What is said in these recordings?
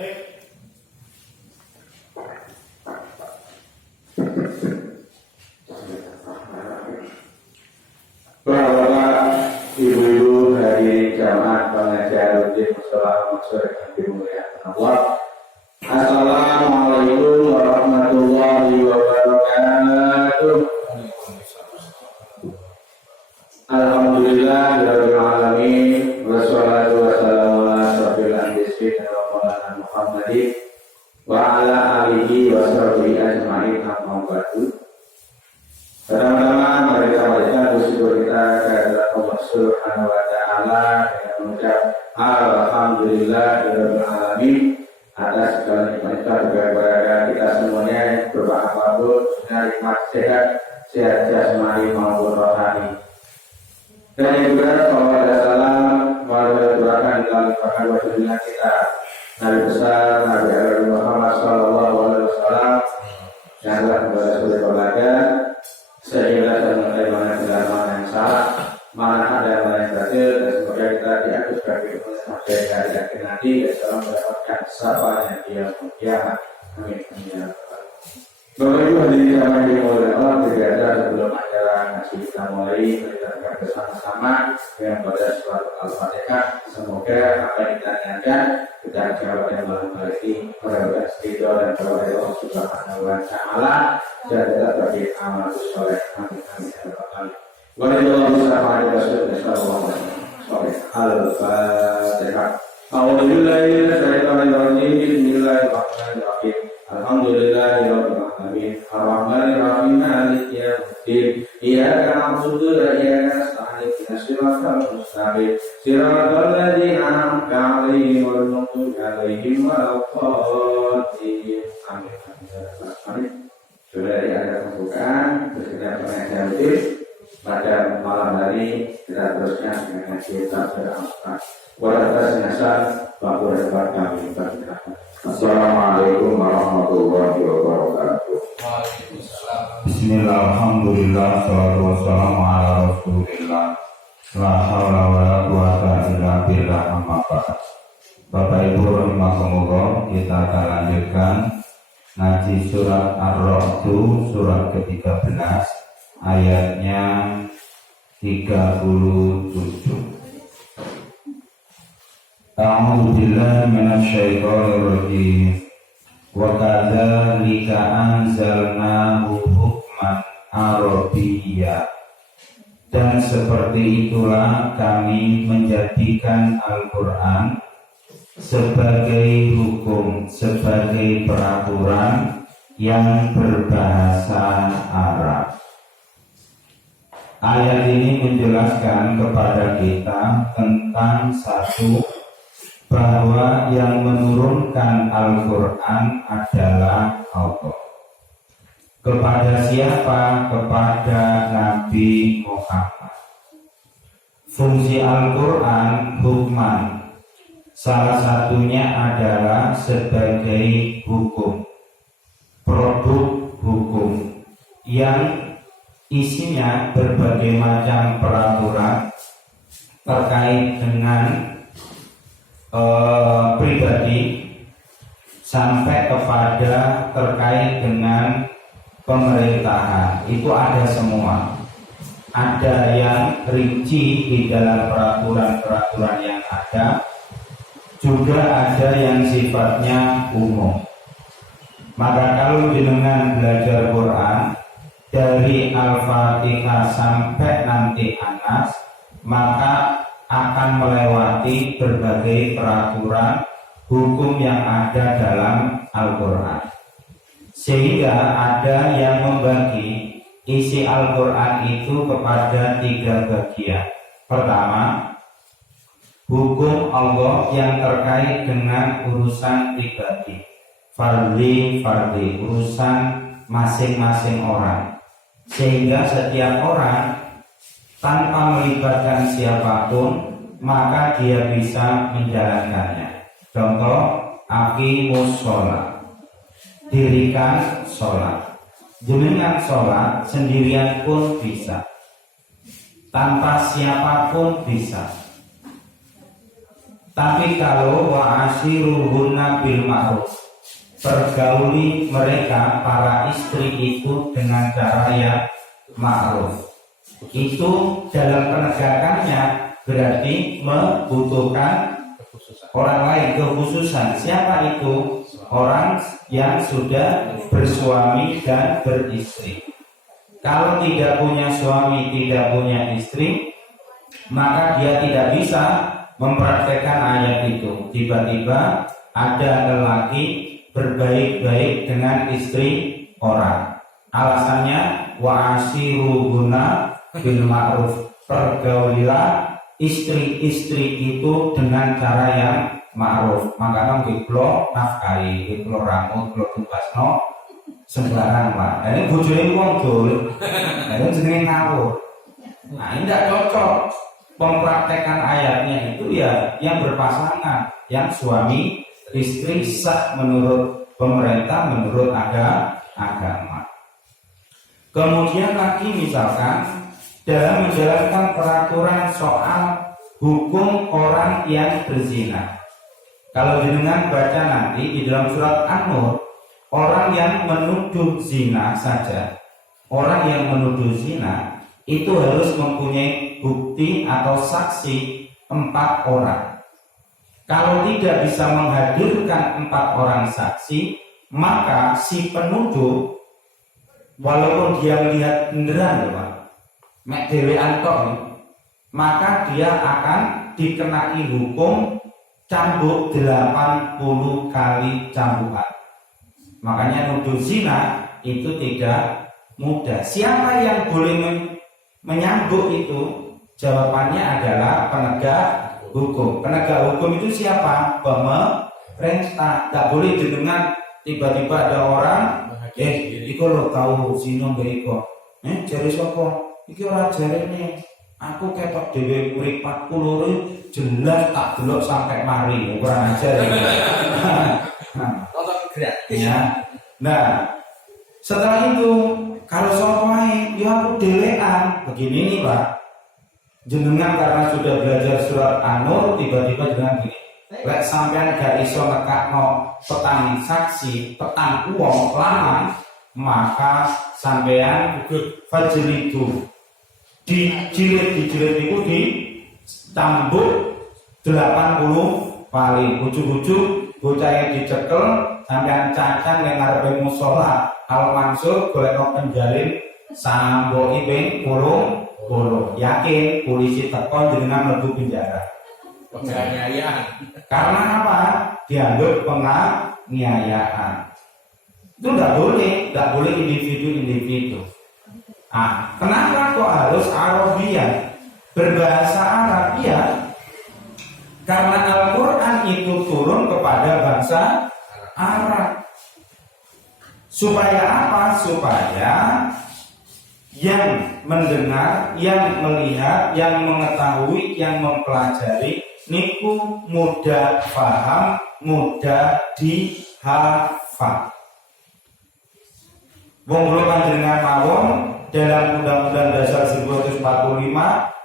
Bapak, ibu-ibu hadirin jamaah pengajar rutin mushola mansur yang dimuliakan Allah. Assalamualaikum warahmatullahi wabarakatuh. Alhamdulillahirabbil alamin wassalatu wassalamu ala asyrofil anbiya'i wa maulana Muhammadin wa ala alihi wa sahbihi ajma'in amma ba'du. Pertama-tama mari kita panjatkan bersyukur kita kepada Allah Subhanahu wa taala dengan mengucap alhamdulillahirabbil alamin atas segala nikmat kepada kita semuanya berupa apapun, nikmat sehat jasmani maupun rohani. Dan juga salawat dan salam warahmatullahi wabarakatuh kepada kita Nabi besar Nabi Muhammad sallallahu alaihi wasallam yang telah membawa sebagai teladan sehingga dan mengenai mana benar mana yang salah, mana ada mana yang batil, dan semoga kita diatur sebagai umat sampai hari akhir nanti dan selalu mendapatkan sapaan yang dia mulia. Amin. Bapak Ibu hadirin yang dimuliakan Allah, berkata sebelum acara ngaji kita mulai, kita akan bersama-sama dengan baca surat Al-Fatihah. Semoga apa yang kita niatkan kita jawab yang malam hari ini mudah-mudahan ridho dan berkah dari Allah Subhanahu wa taala dan tetap bagi amal soleh. Amin amin ya rabbal alamin. Walillahil mustafa rasulullah sallallahu alaihi wasallam. Al-Fatihah. A'udzu billahi minasyaitonir rajim. Bismillahirrahmanirrahim. Alhamdulillahirabbil alamin. Arrahmanir rahim. Maliki yaumiddin. Iyyaka na'budu wa iyyaka nasta'in. Ihdinas siratal mustaqim. Siratal ladzina an'amta 'alaihim ghairil maghdubi 'alaihim waladdallin. Amin. Amin. Sudah ada pembukaan bersedia pengajian rutin pada malam hari. Kita teruskan dengan ngaji tafsir Al-Quran. Walatas nyasar bahwa dapat kami berkata. Assalamualaikum warahmatullahi wabarakatuh. Bismillah, alhamdulillah, salatu wassalamu ala rasulillah. La hawla wa la quwata illa billah, amma ba'd. Bapak Ibu rahimakumullah, kita akan lanjutkan ngaji surat Ar-Ra'd, surat ke-13, ayatnya 37. A'udzu billahi minasyaitonir rajim. Wa kadzalika anzalnahu hukman arabiyya. Dan seperti itulah kami menjadikan Al-Qur'an sebagai hukum, sebagai peraturan yang berbahasa Arab. Ayat ini menjelaskan kepada kita tentang satu, bahwa yang menurunkan Al-Quran adalah Allah. Kepada siapa? Kepada Nabi Muhammad. Fungsi Al-Quran hukman. Salah satunya adalah sebagai hukum, produk hukum yang isinya berbagai macam peraturan terkait dengan pribadi sampai kepada terkait dengan pemerintahan. Itu ada semua. Ada yang rinci di dalam peraturan-peraturan yang ada, juga ada yang sifatnya umum. Maka kalau jenengan belajar Quran dari Al-Fatihah sampai nanti Anas, maka akan melewati berbagai peraturan hukum yang ada dalam Al-Quran. Sehingga ada yang membagi isi Al-Quran itu kepada 3 bagian. Pertama, hukum Allah yang terkait dengan urusan pribadi, fardi, urusan masing-masing orang. Sehingga setiap orang tanpa melibatkan siapapun, maka dia bisa menjalankannya. Contoh, aqimus sholat, dirikan sholat. Jenengan sholat sendirian pun bisa, tanpa siapapun bisa. Tapi kalau wa'ashiruhunna bil ma'ruf, pergauli mereka para istri itu dengan cara yang ma'ruf. Itu dalam penegakannya berarti membutuhkan orang lain kekhususan. Siapa itu? Orang yang sudah bersuami dan beristri. Kalau tidak punya suami, tidak punya istri, maka dia tidak bisa mempraktekkan ayat itu. Tiba-tiba ada lelaki berbaik-baik dengan istri orang. Alasannya wa'ashiruhunna bil ma'ruf. Pergaulilah istri-istri itu dengan cara yang ma'ruf. Makanya kula nafkahi, kula rambut, kula tumbasno sembarang Pak. Ini bojone wong dol. Ini jenenge ngawur. Nah, ini tidak cocok. Mempraktekkan ayatnya itu ya yang berpasangan, yang suami istri sah menurut pemerintah, menurut agama. Kemudian lagi misalkan dalam menjalankan peraturan soal hukum orang yang berzina. Kalau jenengan baca nanti di dalam surat An-Nur, orang yang menuduh zina saja, orang yang menuduh zina itu harus mempunyai bukti atau saksi 4 orang. Kalau tidak bisa menghadirkan 4 orang saksi, maka si penuduh walaupun dia melihat beneran Pak, mek dhewean tok, maka dia akan dikenai hukum cambuk 80 kali cambukan. Makanya nuduh zina itu tidak mudah. Siapa yang boleh menyambut itu? Jawabannya adalah penegak hukum. Penegak hukum itu siapa? Pemerintah. Tak boleh jenengan tiba-tiba ada orang, iku lo tahu zina mbek iko. Jare sapa? Iki ora jarene. Aku ketok dhewe mripat kulo jelas tak delok sampai mari. Kurang ajar iki. Nonton gratis. Ya. Nah, setelah itu kalau soal ya aku delean begini nih Pak. Jenengan karena sudah belajar surat An-Nur, tiba-tiba dengan gini. Lek sampean gak iso nekakno petang saksi, petang uang lanang, maka sampean fajridu. Dijilid itu dicambuk 80 kali. Ujug-ujug bocah yang dicekel sampean cacan ning ngarepe musala. Al Mansur golekno penjalin samboki ping 10. Yakin polisi teko jenengan mlebu penjara. Penganiayaan. Karena apa? Dianggap penganiayaan. Itu tidak boleh individu-individu. Kenapa kok harus Arabia? Berbahasa Arab ya? Karena Al-Quran itu turun kepada bangsa Arab. Supaya apa? Supaya yang mendengar, yang melihat, yang mengetahui, yang mempelajari niku mudah paham, mudah dihafal. Wong kula panjenengan mawon dalam Undang-Undang Dasar 1945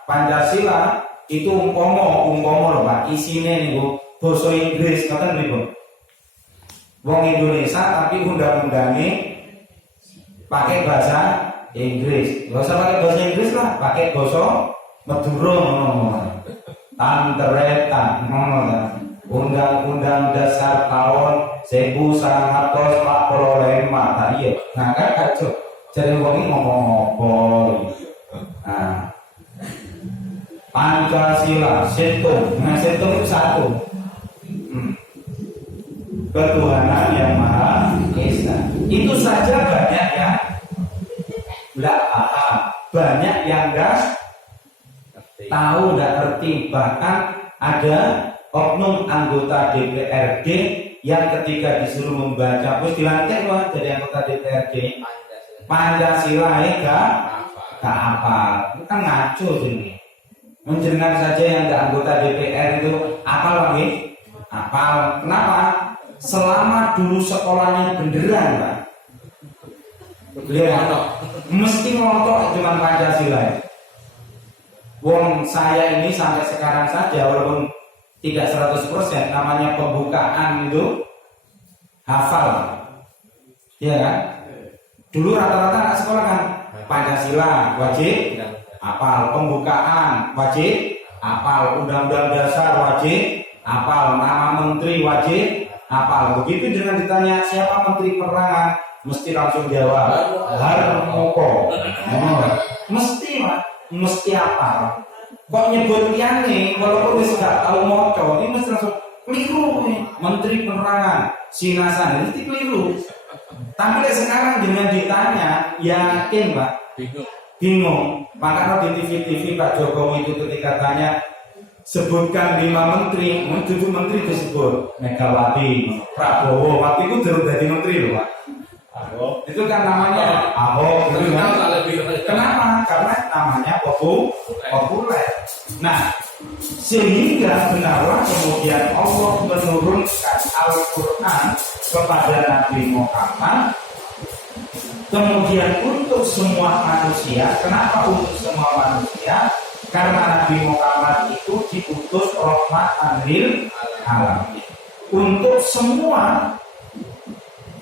Pancasila itu umpama lho Pak, isine niku basa Inggris ngoten niku. Wong Indonesia tapi undang-undangnya pakai bahasa Inggris. Enggak usah pakai bahasa Inggris lah, pakai bahasa Madura ngono. Tantretan ngono ta. Undang-Undang Dasar tahun 1945 ta iya. Nah kan kacau. Jadi wong iki ngomong apa iki. Nah. Pancasila setung. Nah setung itu satu. Ketuhanan yang Maha Esa. Itu saja banyak yang nggak paham, banyak yang nggak tahu, nggak ngerti. Bahkan ada oknum anggota DPRD yang ketika disuruh membaca, terus dilantik loh jadi anggota DPRD Pancasila nggak apa, itu kan ngaco ini. Menjenengan saja yang nggak anggota DPR itu apal lagi, apal. Kenapa? Selama dulu sekolahnya beneran Pak, lihat mesti ngontok cuma Pancasila. Wong saya ini sampai sekarang saja walaupun tidak 100%, namanya pembukaan itu hafal. Iya kan? Dulu rata-rata anak sekolah kan Pancasila wajib hafal, pembukaan wajib hafal, undang-undang dasar wajib hafal, nama menteri wajib hafal. Begitu dengan ditanya siapa menteri penerangan, mesti langsung jawab Harmoko. Mesti hafal. Kok nyebut liyane walaupun wis gak tau maca, ini mesti langsung keliru nih. Menteri penerangan sinasan mesti keliru. Tapi sekarang dengan ditanya yakin Pak, bingung. Makanya di TV Pak Jokowi itu ketika tanya sebutkan 5 menteri, tujuh menteri disebut Megawati, Prabowo, waktu itu baru jadi menteri loh Pak. Itu kan namanya Ahok gitu kan. Kenapa? Karena namanya populer. Nah, sehingga benarlah kemudian Allah menurunkan Al-Quran kepada Nabi Muhammad. Kemudian untuk semua manusia. Kenapa untuk semua manusia? Karena Nabi Muhammad itu diutus rahmatan lil alamin. Untuk semua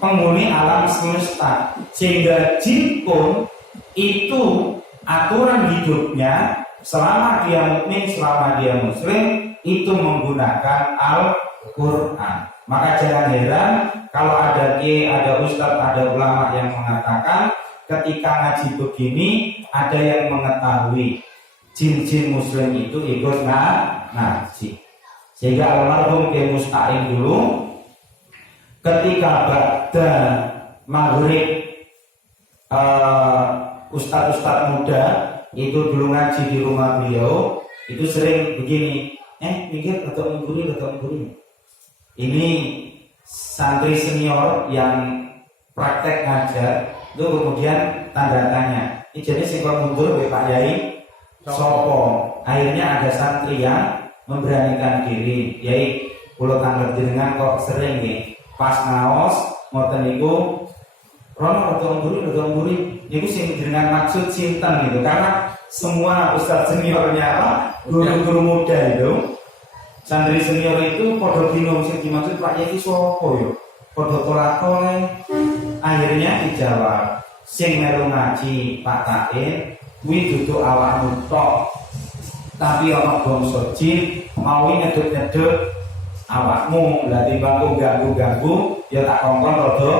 penghuni alam semesta, sehingga jin pun itu aturan hidupnya selama dia mukmin, selama dia muslim itu menggunakan Al-Quran. Maka jangan heran kalau ada kiai, ada ustadz, ada ulama yang mengatakan ketika ngaji begini ada yang mengetahui jin-jin muslim itu ikut ngaji. Sehingga almarhum Kiai Musta'in dulu ketika ba'da maghrib ustadz-ustadz muda itu dulu ngaji di rumah beliau itu sering begini, mikir atau mengguri. Ini santri senior yang praktek ngajar itu kemudian tanda tanya. Ini jadi singkong mundur Pak Yai sopo. Akhirnya ada santri yang memberanikan diri. Yai kula tanglet jenengan kok sering nih pas ngaos ngoten niku rono rada mburi niku sing jenengan maksud sinten gitu. Karena semua ustadz seniornya guru-guru muda itu santri senior itu padha bingung sing dimaksud Pak Yai sapa yo. Padha tolak-tolak. Akhirnya dijawab sing melu ngaji Pak Tain kuwi dudu awakmu tok. Tapi ana bangsa jin mau nyedut-nyedut awakmu, berarti bangku ganggu ya tak kongkon rada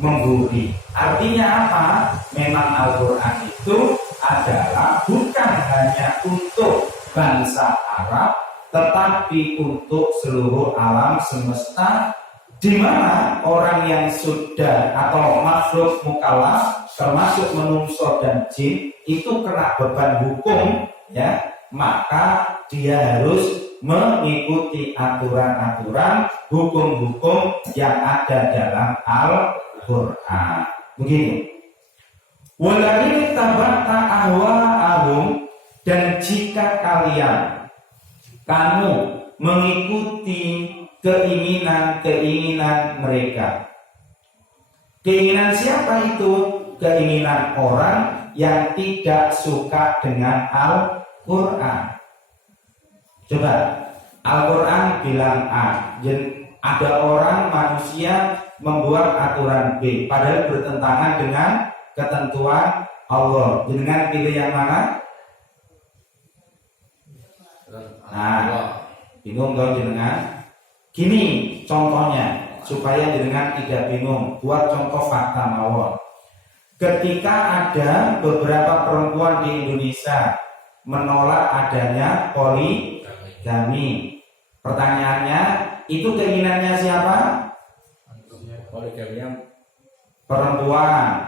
mengguri. Artinya apa? Memang Al-Quran itu adalah bukan hanya untuk bangsa Arab, tetapi untuk seluruh alam semesta, di mana orang yang sudah atau makhluk mukallaf termasuk manusia dan jin itu kena beban hukum, ya, maka dia harus mengikuti aturan-aturan hukum-hukum yang ada dalam Al-Quran. Begitu. Walladzi tabatta ahwa'ahum, dan jika kamu mengikuti keinginan mereka. Keinginan siapa itu? Keinginan orang yang tidak suka dengan Al-Quran. Coba, Al-Quran bilang A, ada orang manusia membuat aturan B, padahal bertentangan dengan ketentuan Allah. Dengan pilih yang mana? Nah, bingung dong jenengan? Gini contohnya, supaya jenengan tidak bingung. Buat contoh fakta mawon. Ketika ada beberapa perempuan di Indonesia menolak adanya poligami, pertanyaannya, itu keinginannya siapa? Poligaminya Perempuan.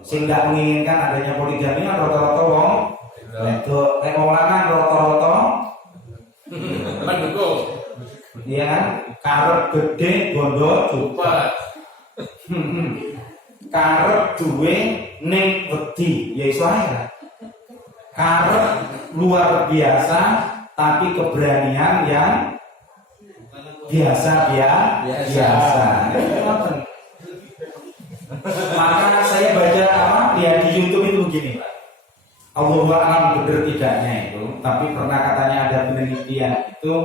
Sing tidak menginginkan adanya poligami rata-rata wong wedok. Wong lanang rata-rata mendukung. iya kan? Karep gede bondo Cepat. karep duwe ning wedi ya iso ae kan. Karep luar biasa tapi keberanian yang biasa. Maka saya baca lihat di YouTube itu begini Pak. Allahu a'lam benar tidaknya itu, tapi pernah katanya ada penelitian itu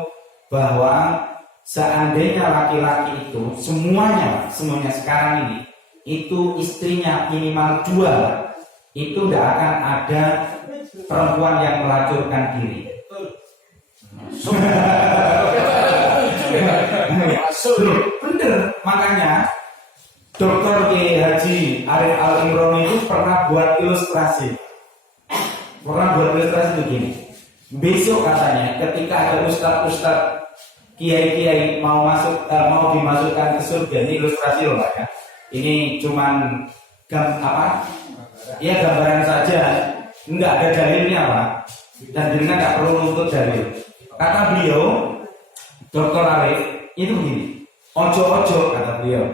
bahwa seandainya laki-laki itu semuanya sekarang ini itu istrinya minimal 2, itu tidak akan ada perempuan yang melacurkan diri. Bener, makanya Dr. Kiai Haji Arif Al-Imron itu pernah buat ilustrasi begini. Besok katanya ketika ada ustadz kiai-kiai mau dimasukkan ke surga, ini ilustrasi loh Pak ya. Ini cuman gambaran saja, enggak ada dalilnya Pak. Dan dengan nggak perlu nuntut dalil. Kata beliau, Dr. Arif itu begini, ojo-ojo kata beliau,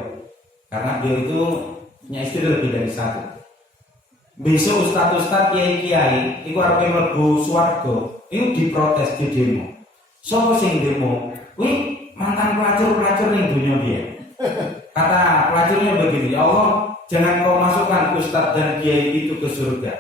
karena beliau itu punya istri lebih dari 1. Besok ustadz kiai-kiai itu arep mlebu swarga, itu diprotes di demo. Sopo sing demo? Wih, mantan pelacur ning dunia dia. Kata pelacurnya begini, ya Allah, jangan kau masukkan ustadz dan kiai itu ke surga,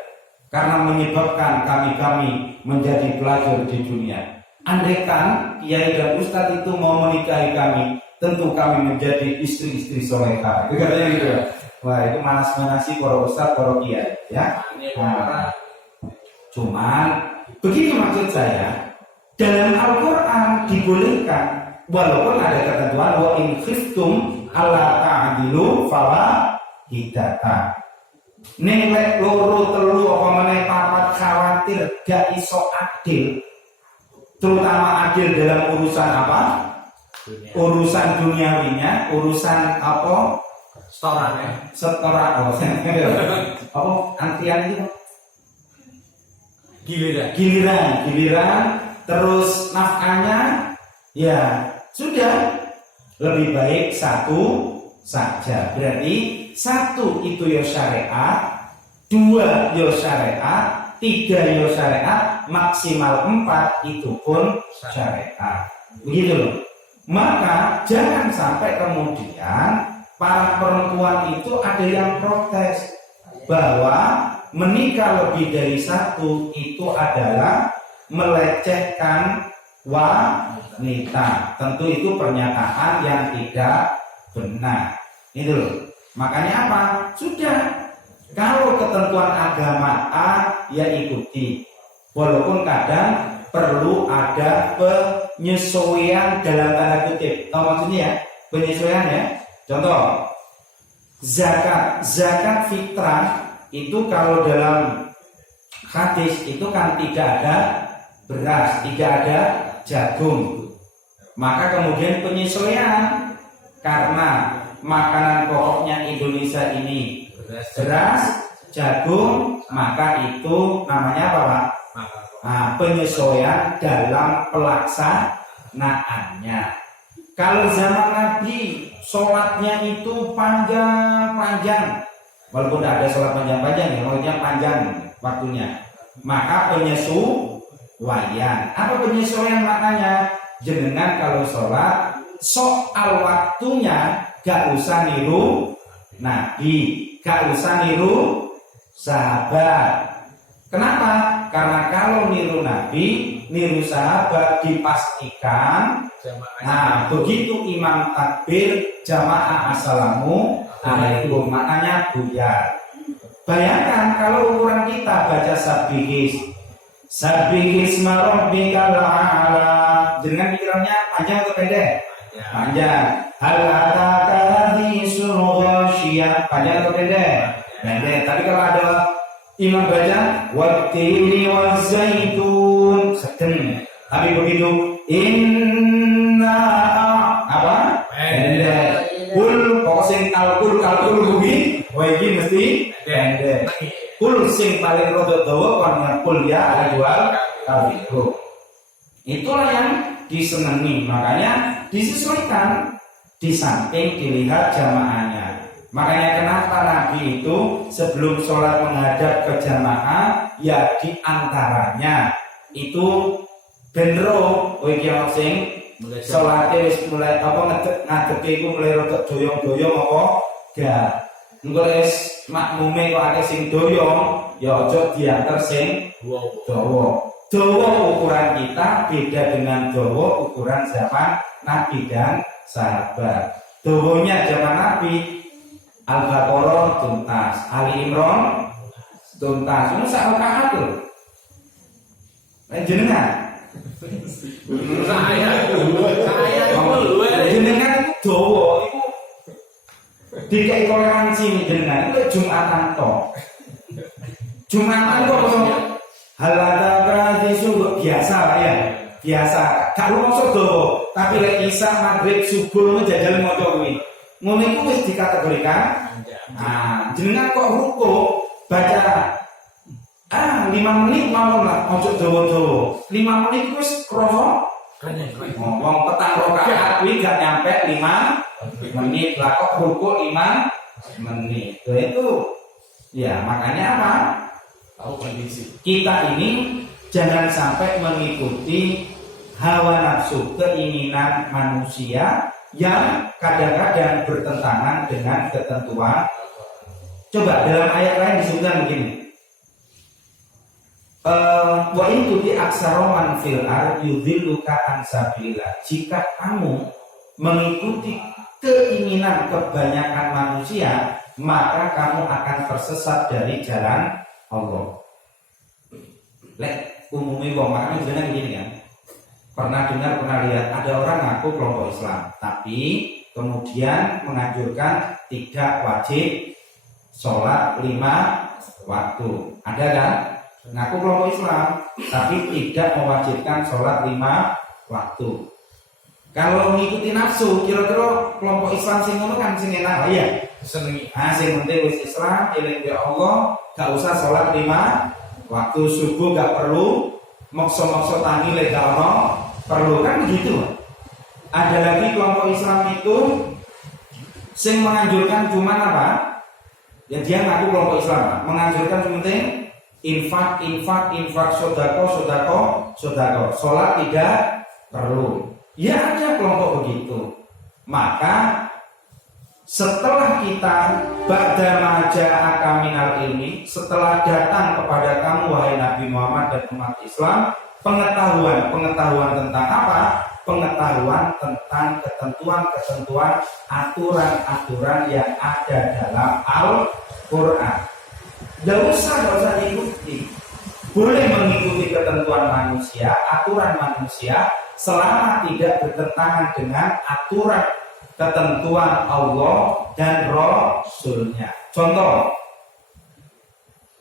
karena menyebabkan kami menjadi pelacur di dunia. Andaikan kiai dan ustadz itu mau menikahi kami, tentu kami menjadi istri-istri solehah. Itu katanya gitu ya. Wah, itu manas-manasi para ustadz, para kiai ya. Nah, cuman begini maksud saya, dalam Al-Quran dibolehkan, walaupun ada ketentuan wa in khiftum alla ta'dilu fala hidata. Nek loro telu apa meneh papat khawatir gak iso adil, terutama adil dalam urusan apa? Urusan duniawinya, urusan apa? Setoran. Apa antrian itu? Giliran. Terus nafkahnya, ya sudah, lebih baik 1 saja. Berarti 1 itu ya syariat, 2 ya syariat, 3 ya syariat, maksimal 4 itu pun syariat. Begitu loh. Maka jangan sampai kemudian para perempuan itu ada yang protes bahwa menikah lebih dari 1 itu adalah melecehkan wanita. Tentu itu pernyataan yang tidak benar. Itu loh. Makanya apa? Sudah, kalau ketentuan agama A ya ikuti. Walaupun kadang perlu ada penyesuaian dalam tanda kutip. Tahu maksudnya ya? Penyesuaian ya. Contoh, zakat fitrah itu kalau dalam hadis itu kan tidak ada beras, tidak ada jagung. Maka kemudian penyesuaian, karena makanan pokoknya Indonesia ini beras, jagung, maka itu namanya apa Pak? Nah, penyesuaian dalam pelaksanaannya. Kalau zaman Nabi sholatnya itu panjang, walaupun tidak ada sholat panjang-panjang, ya, maksudnya panjang waktunya. Maka penyesuaian. Apa penyesuaian maknanya? Jenengan kalau sholat, soal waktunya gak usah niru Nabi, gak usah niru sahabat. Kenapa? Karena kalau niru Nabi, niru sahabat dipastikan. Nah, begitu imam takbir, jamaah assalamu alaikum, maknanya buyar. Bayangkan kalau ukuran kita baca sabihis marabbikal a'la, dengan pikirannya panjang atau pendek? Panjang. Hal ataka hadisul ghasyiyah, panjang atau pendek? Pendek. Tapi kalau ada imam baca wattini wazaitun, sedang. Tapi begitu inna apa? Pendek. Kul pokok sing kalkul bumi, wah iki mesti pendek. Kul sing paling rada dawa kon kul ya jual kafiru. Itulah yang disenangi, makanya disesuaikan, di samping dilihat jamaahnya. Makanya kenapa Nabi itu sebelum sholat menghadap ke jamaah, ya diantaranya itu benro, iki sing sholatnya wis mulai apa ngadeke iku mulai rodok doyong-doyong apa gak. Engko wis makmume kok akeh sing doyong, ya aja diantar sing dawa. Dawa ukuran kita beda dengan dawa ukuran zaman Nabi dan sahabat. Dawanya zaman Nabi Al-Baqarah tuntas, Ali Imran tuntas. Ini sak rakaat lho. Jenengan Saya jenengan itu dawa itu dikai toleransi nih jenengan itu Jumatan tok. Jumatan kok halata sungguh biasa lah ya. Biasa. Gak lu maksud dawa, tapi lek Isya Maghrib subuh ngejajal maca kuwi. Ngono iku wis dikategorikan. Jenengan kok ruko baca 5 menit mawon lah, ojo dawa-dawa. 5 menit wis krasa wong petang rakaat kuwi gak nyampe 5 menit lah kok ruko 5 menit. Itu ya makanya apa? tahu kondisi. Kita ini jangan sampai mengikuti hawa nafsu, keinginan manusia yang kadang-kadang bertentangan dengan ketentuan. Coba dalam ayat lain disebutkan begini. Wa in tuti aksaroman fil ar yudhilluka an sabilillah. Jika kamu mengikuti keinginan kebanyakan manusia, maka kamu akan tersesat dari jalan Allah. Lek umumnya wong makanya sebenarnya begini kan. Pernah dengar, pernah lihat ada orang ngaku kelompok Islam, tapi kemudian menganjurkan tidak wajib sholat 5 waktu. Ada kan? Ngaku kelompok Islam, tapi tidak mewajibkan sholat 5 waktu. Kalau mengikuti nafsu, kira-kira kelompok Islam sing ngono kan sing enak ya. Senengi. Sing penting wis Islam, eling be Allah, gak usah sholat 5 waktu, subuh gak perlu, mokso-mokso tangi lek gak ono perlu, kan begitu. Ada lagi kelompok Islam itu sing menganjurkan cuma apa? Ya dia ngaku kelompok Islam, menganjurkan cuma infak, sodako, sholat tidak perlu. Ya ada kelompok begitu. Maka setelah kita ba'da maja'aka minal ilmi, setelah datang kepada kamu wahai Nabi Muhammad dan umat Islam, pengetahuan tentang apa? Pengetahuan tentang ketentuan-ketentuan, aturan-aturan yang ada dalam Al-Quran. Gak usah diikuti. Boleh mengikuti ketentuan manusia, aturan manusia, selama tidak bertentangan dengan aturan ketentuan Allah dan Rasulnya. Contoh,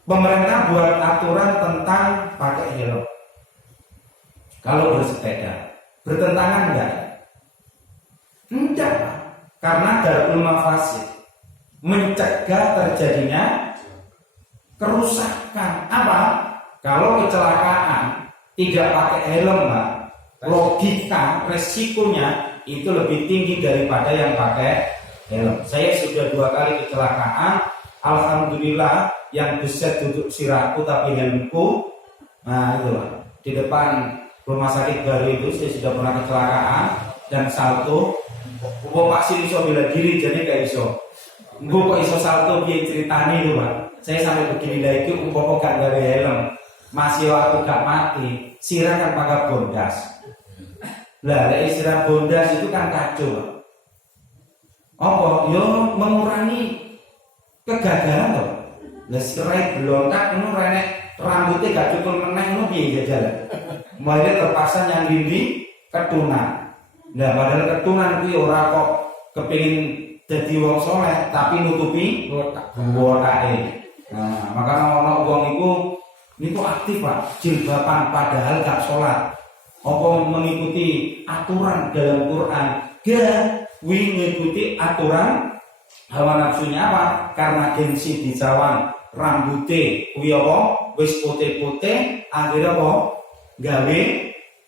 pemerintah buat aturan tentang pakai helm kalau bersepeda, bertentangan enggak? Enggak, karena darul mafasid, mencegah terjadinya kerusakan. Apa? Kalau kecelakaan tidak pakai helm, Mbak, logika resikonya itu lebih tinggi daripada yang pakai helm. Saya sudah 2 kali kecelakaan, alhamdulillah yang beset duduk sirahku tapi helmku. Nah itu di depan rumah sakit baru itu saya sudah pernah kecelakaan dan salto. Pak sih iso bela diri jadi kayak iso. Kok iso salto biar ceritanya itu Pak. Saya sampai begini lagi kok gak ada helm. Masih waktu gak mati, sirah kan pakai bondas. Lah, istilah bondas itu kan kacau. Apa? Yo mengurangi kegagalan loh. Lah sirai belontak ngono renek rambutnya gak cukup meneh ngono piye jajal. Mulai terpaksa yang ini ketunan. Nah, padahal ketunan kuwi ora kok kepengin dadi wong soleh, tapi nutupi wotake. Nah, makanya ono wong iku niku aktif Pak, jilbaban padahal gak sholat. Apa mengikuti aturan dalam Quran? Gak, mengikuti aturan hawa nafsunya apa? Karena gengsi di cawan rambute kuwi apa? Wis putih-putih, akhirnya apa? Gawe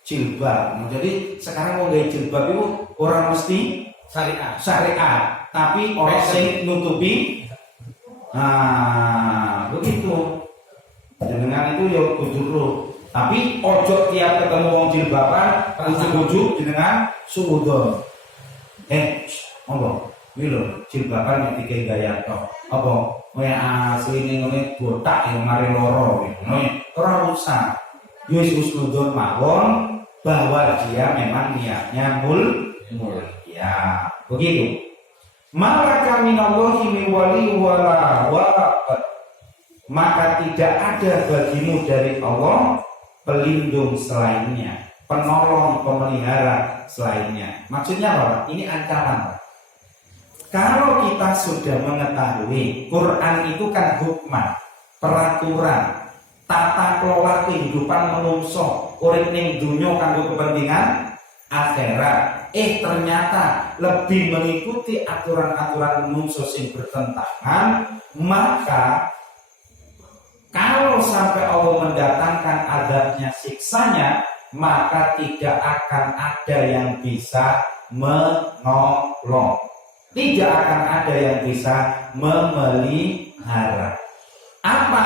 jilbab. Nah, jadi sekarang mau gawe jilbab itu orang mesti syariat, tapi orang sing nutupi. Nah, begitu. Jenengan itu ya kudu. Tapi ojo tiap ketemu wong jilbaban ujuk-ujuk jenengan suudon. Monggo. Kuwi lho jilbaban iki gaya tok. Apa? Kaya asline ngene botak ya mari loro ngono. Ora usah. husnudon mawon bahwa dia memang niatnya mulia. Begitu. Malaka minallahi min wali wala waqt. Maka tidak ada bagimu dari Allah pelindung selainnya, penolong, pemelihara selainnya. Maksudnya apa? Ini ancaman. Kalau kita sudah mengetahui Quran itu kan hukman, peraturan, tata kelola kehidupan menungso, urip ning dunya kanggo kepentingan akhirat. Ternyata lebih mengikuti aturan-aturan menungso sing bertentangan, maka kalau sampai Allah mendatangkan azabnya, siksanya, maka tidak akan ada yang bisa menolong. Tidak akan ada yang bisa memelihara. Apa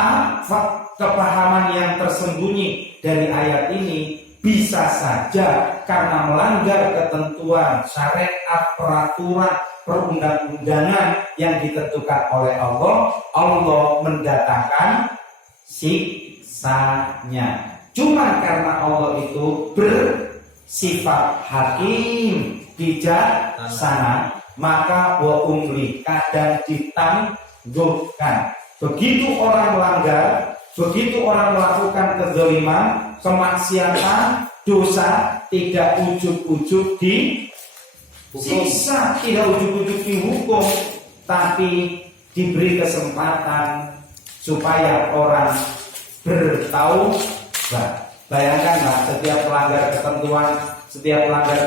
kepahaman yang tersembunyi dari ayat ini? Bisa saja karena melanggar ketentuan syariat, peraturan, perundang-undangan yang ditentukan oleh Allah, Allah mendatangkan siksanya. Cuma karena Allah itu bersifat hakim, bijaksana, maka wa umli kadang ditangguhkan. Begitu orang melanggar, begitu orang melakukan kezaliman, kemaksiatan, dosa, tidak ujuk-ujuk disiksa, tidak ujuk-ujuk dihukum, tapi diberi kesempatan supaya orang bertaubat. Bayangkanlah setiap pelanggar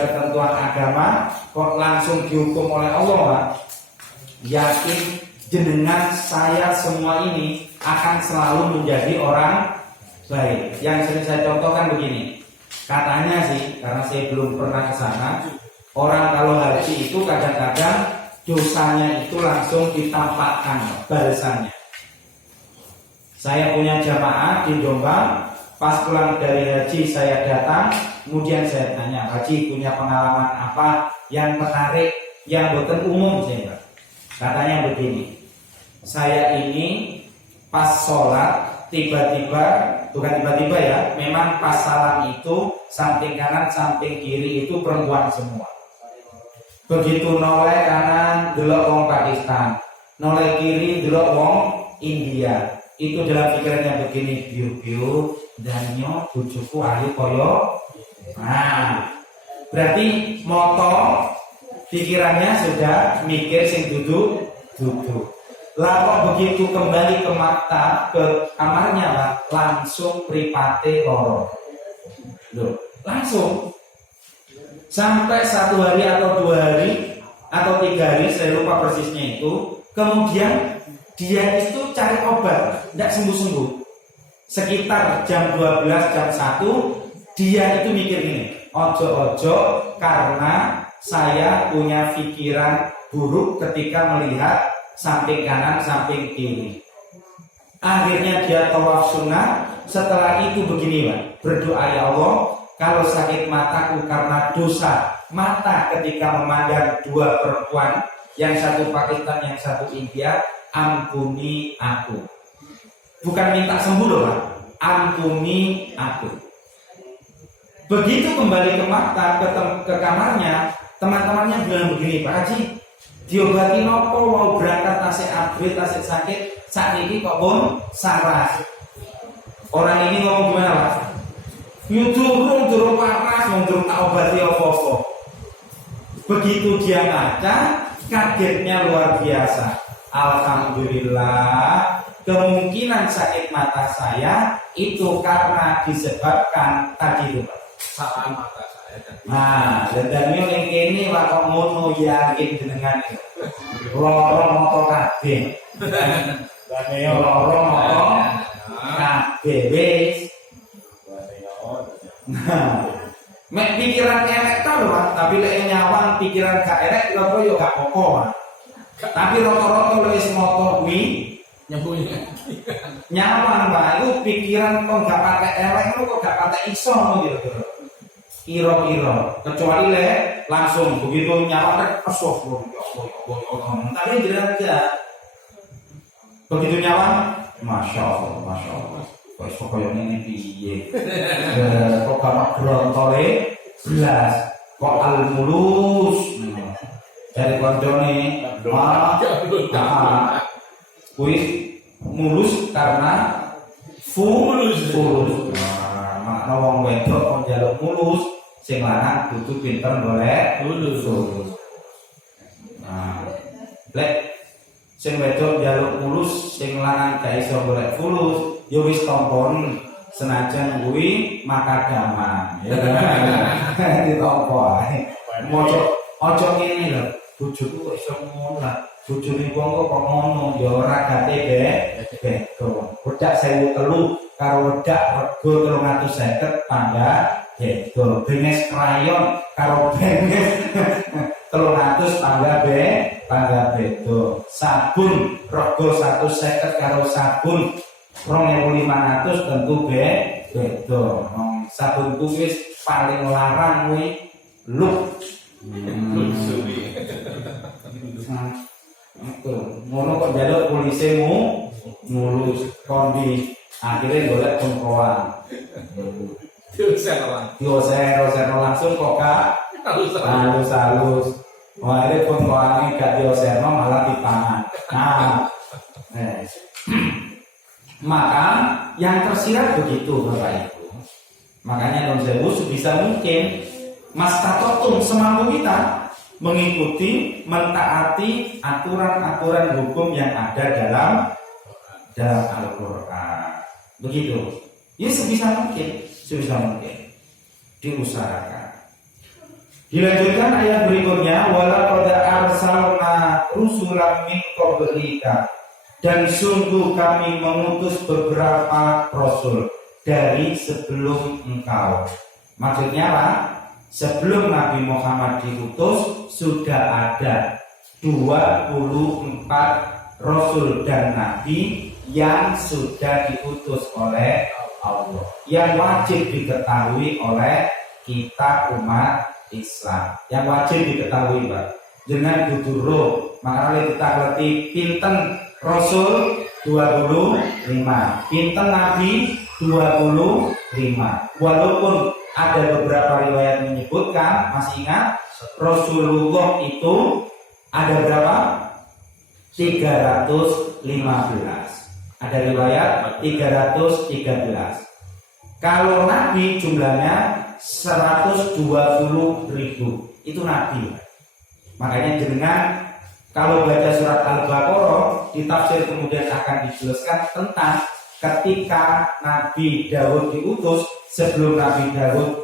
ketentuan agama kok langsung dihukum oleh Allah, Pak. Yakin jenengan saya semua ini akan selalu menjadi orang baik. Yang sering saya contohkan begini, katanya sih, karena saya belum pernah ke sana, orang kalau haji itu kadang-kadang dosanya itu langsung ditampakkan balasannya. Saya punya jamaah di Jombang, pas pulang dari haji saya datang, kemudian saya tanya, haji punya pengalaman apa yang menarik, yang bukan umum saya. Katanya begini, saya ini pas sholat bukan tiba-tiba ya, memang pas salam itu samping kanan samping kiri itu perempuan semua. Begitu noleh kanan delok wong Pakistan, noleh kiri delok wong India. Itu dalam pikirannya begini, biu-biu dan nyo bujuku ayu koyo. Nah, berarti moto pikirannya sudah mikir sing duduk. Lah kok begitu kembali ke kamarnya lah, langsung pripate loro. Loh, langsung. Sampai 1 hari atau 2 hari atau 3 hari, saya lupa persisnya itu. Kemudian dia itu cari obat, tidak sembuh-sembuh. Sekitar jam 12, jam 1, dia itu mikir gini, ojo-ojo karena saya punya pikiran buruk ketika melihat samping kanan, samping kiri. Akhirnya dia tawaf sunnah. Setelah itu begini, Pak, berdoa, ya Allah, kalau sakit mataku karena dosa mata ketika memandang 2 perempuan, yang satu Pakistan, yang satu India, ampuni aku. Bukan minta sembuh loh, Pak, ampuni aku. Begitu kembali ke kamarnya, teman-temannya bilang begini, Pak Haji, diobati nopo mau berangkat tasik upgrade, tasik sakit, saat ini kok pun sarah. Orang ini ngomong gimana, Pak? Durung panas, durung tak obati apa-apa. Begitu dia ngaca, kagetnya luar biasa. Alhamdulillah, kemungkinan sakit mata saya itu karena disebabkan tadi itu, Pak, salah mata saya. Nah, dan yang ini Pak kok ngono yakin jenengan itu. Loro moto kabeh. Dan loro moto kabeh wis. Nah, mek pikiran elek to lho, Pak, tapi lek nyawang pikiran gak elek lho yo gak apa-apa, Pak. Tapi rata-rata wis moto kuwi nyawang, Pak, itu pikiran kok gak pakai elek kok gak pakai iso gitu. Kira-kira kecuali langsung begitu nyawang tapi tidak aja begitu nyawang, masya Allah. kok iso koyo ngene piye. Kok gamak grontole belas, kok al-mulus. Dari koncone kuwi mulus karena fulus. Makna wong wedok kok njaluk mulus, sing lanang kudu pinter golek mulus. Lek sing wedok njaluk mulus, sing lanang gak iso golek fulus, ya wis tampon senajan kuwi makadaman. Ya ditampa ae. Ojo ngene lho, bojoku kok iso ngono lah. Bojone wong kok ngono, ya ora gate beto. Wedak 1003 karo wedak rego 350 tangga beto. Benges krayon karo benges 300 tangga beto. Sabun rego 150 karo sabun 2500 tentu beto. Sabun kuwi paling larang kuwi luk. Ngono kok njaluk polisi mulus kondi akhirnya golek pengkoan. Dioser langsung kok Kak halus. Wah, ini pengkoane gak dioser malah dipangan. Maka yang tersirat begitu Bapak Ibu. Makanya non sewu sebisa mungkin mastatotum semampu kita mengikuti, mentaati aturan-aturan hukum yang ada dalam Al-Quran. Begitu. Ya sebisa mungkin diusahakan. Dilanjutkan ayat berikutnya, walaqad arsalna rusulan min qablika, dan sungguh kami mengutus beberapa rasul dari sebelum engkau. Maksudnya apa? Sebelum Nabi Muhammad diutus sudah ada 24 rasul dan nabi yang sudah diutus oleh Allah, yang wajib diketahui oleh kita umat Islam, yang wajib diketahui Pak. Dengan duduro makanya kita ngerti pinten rasul 25, pinten nabi 25. Walaupun ada beberapa riwayat menyebutkan, masih ingat Rasulullah itu ada berapa? 315. Ada riwayat 313. Kalau nabi jumlahnya 120.000. Itu nabi. Makanya jenengan kalau baca surat Al-Baqarah di tafsir kemudian akan dijelaskan tentang ketika Nabi Daud diutus, sebelum Nabi Daud